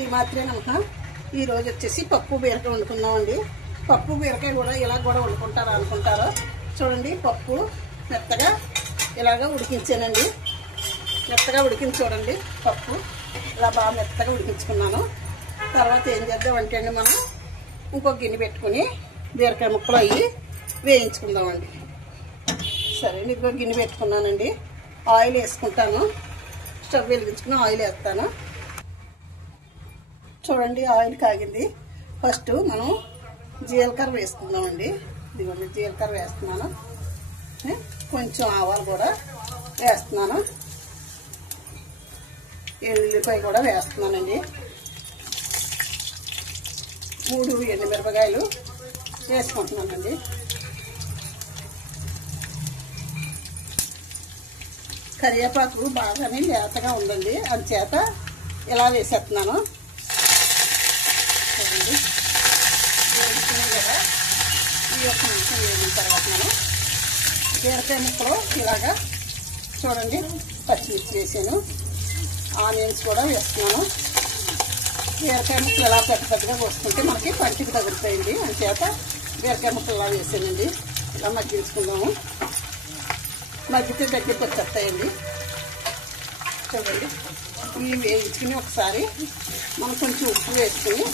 ఈ మాత్రమే నమ్మకం. ఈ రోజు వచ్చేసి పప్పు బీరకాయ వండుకుందామండి. పప్పు బీరకాయ కూడా ఇలా కూడా వండుకుంటారా అనుకుంటారో చూడండి. పప్పు మెత్తగా ఇలాగా ఉడికించానండి. మెత్తగా ఉడికించి చూడండి. పప్పు ఇలా బాగా మెత్తగా ఉడికించుకున్నాను. తర్వాత ఏం చేద్దామంటే అండి, మనం ఇంకొక గిన్నె పెట్టుకుని బీరకాయ ముక్కలు అవి వేయించుకుందామండి. సరే అండి, ఇంకొక గిన్నె పెట్టుకున్నానండి. ఆయిల్ వేసుకుంటాను. స్టవ్ వెలిగించుకుని ఆయిల్ వేస్తాను. చూడండి, ఆయిల్ కాగింది. ఫస్ట్ మనం జీలకర్ర వేసుకుందామండి. ఇదిగోండి జీలకర్ర వేస్తున్నాను. కొంచెం ఆవాలు కూడా వేస్తున్నాను. ఎల్లుల్లిపాయ కూడా వేస్తున్నానండి. 3 ఎండుమిరపకాయలు వేసుకుంటున్నానండి. కరివేపాకు బాగానే లేతగా ఉందండి, అందుచేత ఇలా వేసేస్తున్నాను. చూడండి, వేసుకున్నాం కదా. ఈ ఒక్క నిమిషం వేసిన తర్వాత మనం బీరకాయ ముక్కలు ఇలాగా చూడండి, పచ్చిమిర్చి వేసాను, ఆనియన్స్ కూడా వేస్తున్నాను. బీరకాయ ముక్కలు ఇలా పెద్దగా కోసుకుంటే మనకి పంటికి తగులుతాయండి, అందుచేత బీరకాయ ముక్కలు ఇలా వేసానండి. ఇలా మగ్గించుకుందాము. మగ్గితే దగ్గరికి వచ్చేస్తాయండి. చూడండి, ఇవి వేయించుకుని ఒకసారి మనం కొంచెం ఉప్పు వేసుకుని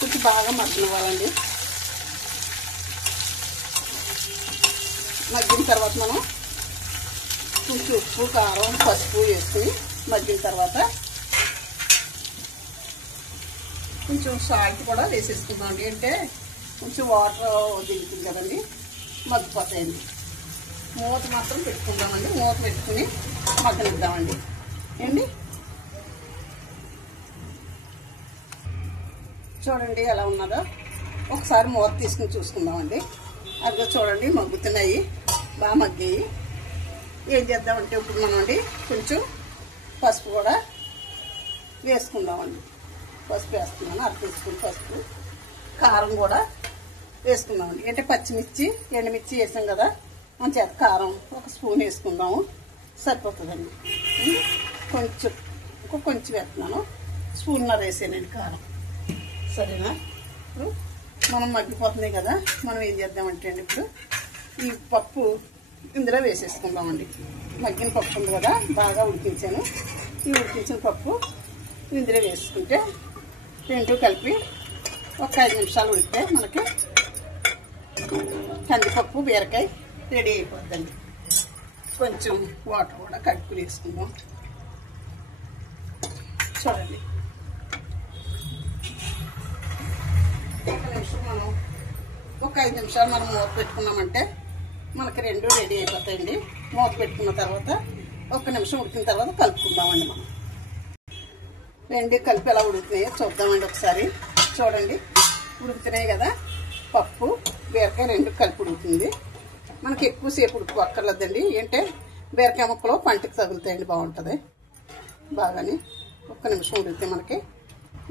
కొంచెం బాగా మగ్గనివ్వాలండి. మగ్గిన తర్వాత మనం కొంచెం ఉప్పు, కారం, పసుపు వేసుకుని మగ్గిన తర్వాత కొంచెం సాల్ట్ కూడా వేసేసుకుందామండి. అంటే కొంచెం వాటర్ దిగుతుంది కదండి, మగ్గిపోతాయండి. మూత మాత్రం పెట్టుకుందామండి. మూత పెట్టుకుని మగ్గనిద్దామండి. ఏంటి చూడండి ఎలా ఉన్నదో. ఒకసారి మూత తీసుకుని చూసుకుందామండి. అదిగో చూడండి, మగ్గుతున్నాయి, బాగా మగ్గాయి. ఏం చేద్దామంటే ఇప్పుడు మనం అండి కొంచెం పసుపు కూడా వేసుకుందామండి. పసుపు వేస్తున్నాను, 1/2 టీ స్పూన్ పసుపు. కారం కూడా వేసుకుందామండి. అంటే పచ్చిమిర్చి, ఎండుమిర్చి వేసాం కదా, అంచేత కారం 1 స్పూన్ వేసుకుందాము, సరిపోతుందండి. కొంచెం వేస్తున్నాను, స్పూన్నర వేసానండి కారం. సరేనా? ఇప్పుడు మనం మగ్గిపోతున్నాయి కదా, మనం ఏం చేద్దామంటే అండి, ఇప్పుడు ఈ పప్పు ఇందులో వేసేసుకుందామండి. మగ్గిన పప్పు ఉంది కదా, బాగా ఉడికించాను. ఈ ఉడికించిన పప్పు ఇందులో వేసుకుంటే రెండు కలిపి ఒక 5 నిమిషాలు ఉడికితే మనకి కందిపప్పు బీరకాయ రెడీ అయిపోద్దండి. కొంచెం వాటర్ కూడా కడుక్కుని వేసుకుందాం. చూడండి, ఒక 5 నిమిషాలు మనం మూత పెట్టుకున్నామంటే మనకి రెండు రెడీ అయిపోతాయండి. మూత పెట్టుకున్న తర్వాత 1 నిమిషం ఉడికిన తర్వాత కలుపుకుందామండి. మనం రెండు కలిపి ఎలా ఉడుకుతున్నాయో చూద్దామండి ఒకసారి. చూడండి, ఉడుకుతున్నాయి కదా, పప్పు బీరకాయ రెండు కలిపి ఉడుకుతుంది. మనకి ఎక్కువసేపు ఉడుకు అక్కర్లేదండి, అంటే బీరకాయ ముక్కలు పంటికి తగులుతాయండి, బాగుంటుంది. బాగానే 1 నిమిషం ఉడికితే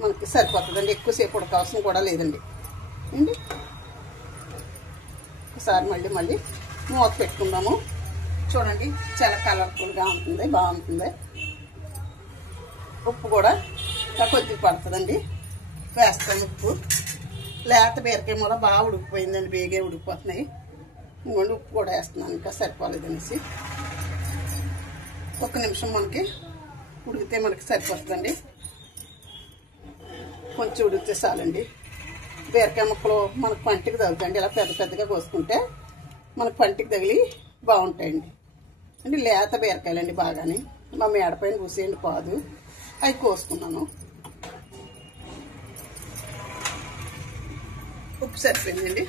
మనకి సరిపోతుందండి. ఎక్కువసేపు ఉడకాల్సిన కూడా లేదండి. అండి ఒకసారి మళ్ళీ మూత పెట్టుకుందాము. చూడండి, చాలా కలర్ఫుల్గా ఉంటుంది, బాగుంటుంది. ఉప్పు కూడా కొద్దిగా పడుతుందండి, వేస్తాం ఉప్పు. లేత బీరకాయ కూడా బాగా ఉడికిపోయిందండి, బేగే ఉడికిపోతున్నాయి. ఇంకోండి ఉప్పు కూడా వేస్తున్నాను, ఇంకా సరిపోలేదు అనేసి. 1 నిమిషం మనకి ఉడికితే మనకి సరిపోతుందండి. కొంచెం ఉడికితే చాలండి. బీరకాయ ముక్కలు మనకు పంటికి తగులుతాయండి. ఇలా పెద్దగా కోసుకుంటే మనకు పంటికి తగిలి బాగుంటాయండి. అంటే లేత బీరకాయలండి, బాగానే మా మేడపైన కూసేయండి పాదు, అవి కోసుకున్నాను. ఉప్పు సరిపోయిందండి.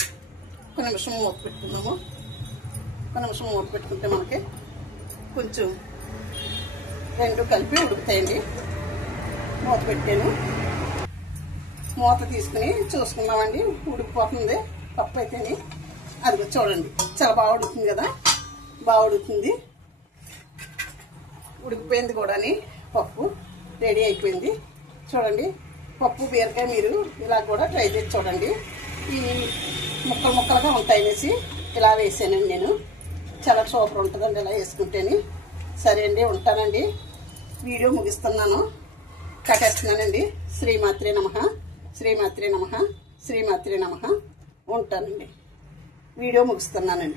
1 నిమిషం మూత పెట్టుకున్నాము. 1 నిమిషం మూత పెట్టుకుంటే మనకి కొంచెం రెండు కలిపి ఉడుకుతాయండి. మూత పెట్టాను. మూత తీసుకుని చూసుకున్నామండి, ఉడికిపోతుంది పప్పు అయితేని. అది చూడండి, చాలా బాగా ఉడుకుతుంది కదా, బాగా ఉడుకుతుంది. ఉడికిపోయింది కూడా, పప్పు రెడీ అయిపోయింది. చూడండి, పప్పు బీరకాయ మీరు ఇలా కూడా ట్రై చేసి చూడండి. ఈ ముక్కలుగా ఉంటాయనేసి ఇలా వేసానండి నేను. చాలా సూపర్ ఉంటుందండి ఇలా వేసుకుంటేని. సరే అండి, ఉంటానండి. వీడియో ముగిస్తున్నాను. కట్టేస్తున్నానండి. శ్రీమాత్రే నమః, శ్రీమాత్రే నమః, శ్రీమాత్రే నమః. ఉంటానండి. వీడియో ముగిస్తున్నానండి.